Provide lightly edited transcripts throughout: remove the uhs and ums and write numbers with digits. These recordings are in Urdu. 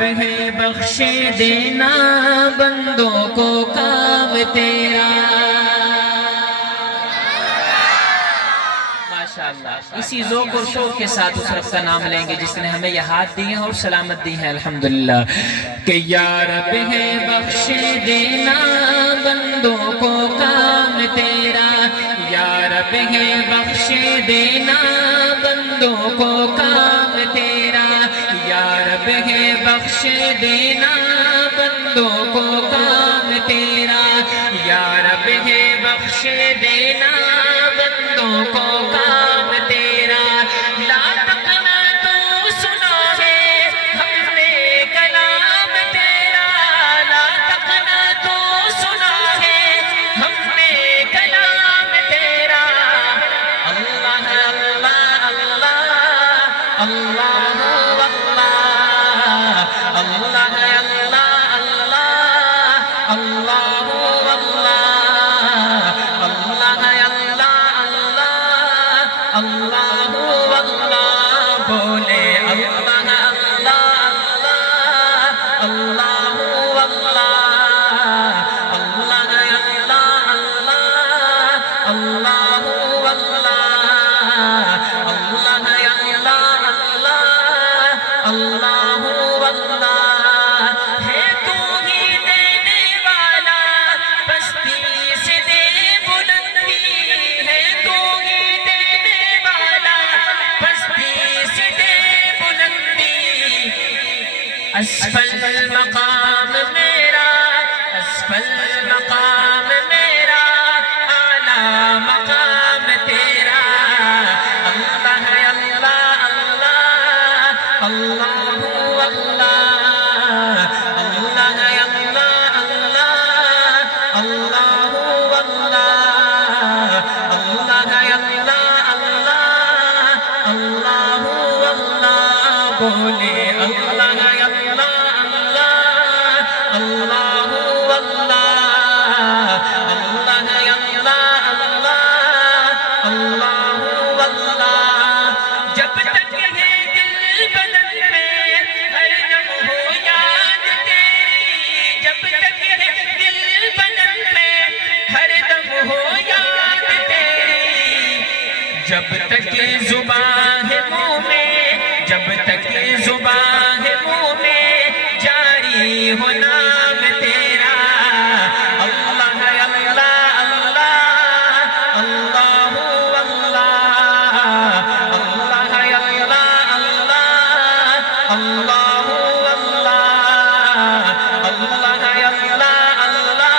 ہے بخش دینا بندوں کو کام تیرا۔ ماشاءاللہ، اسی ذوق اور شوق کے ساتھ اس رب کا نام لیں گے جس نے ہمیں یہ ہاتھ دی ہیں اور سلامت دی ہیں الحمدللہ۔ کہ یا رب ہے بخش دینا بندوں کو کام تیرا، یا رب ہے بخش دینا بندوں کو کام تیرا، یا رب ہے بخش دینا بندوں کو کام تیرا، یا رب ہے بخش دینا بندوں کو کام تیرا۔ لا تقنا تو سنا ہے ہم نے کلام تیرا، لا تقنا تو سنا ہے ہم نے کلام تیرا۔ اللہ اللہ اللہ اللہ اسفل مقام میرا، اسفل مقام میرا، اعلیٰ مقام تیرا۔ اللہ اللہ اللہ اللہ اللہ اللہ اللہ اللہ اللہ اللہ اللہ بولے اللہ جب تک زبان ہے منہ میں، جب تک زبان ہے منہ میں، جاری ہو نام تیرا۔ اللہ اللہ اللہ اللہ اللہ اللہ اللہ اللہ اللہ اللہ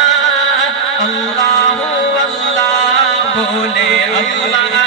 اللہ اللہ بولے اللہ